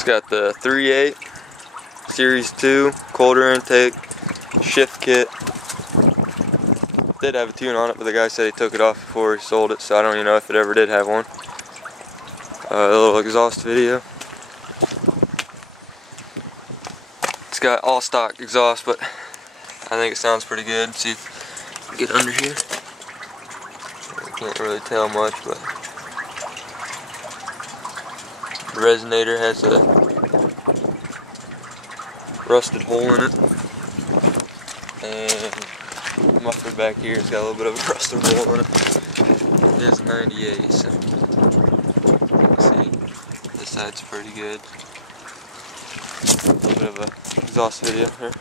It's got the 3.8 Series 2 quarter intake shift kit. Did have a tune on it, but the guy said he took it off before he sold it, so I don't even know if it ever did have one. A little exhaust video. It's got all stock exhaust, but I think it sounds pretty good. Let's see if I can get under here. I can't really tell much, but the resonator has a rusted hole in it, and the muffler back here has got a little bit of a rusted hole in it. It is a 98, so let's see. This side's pretty good. A little bit of a exhaust video here.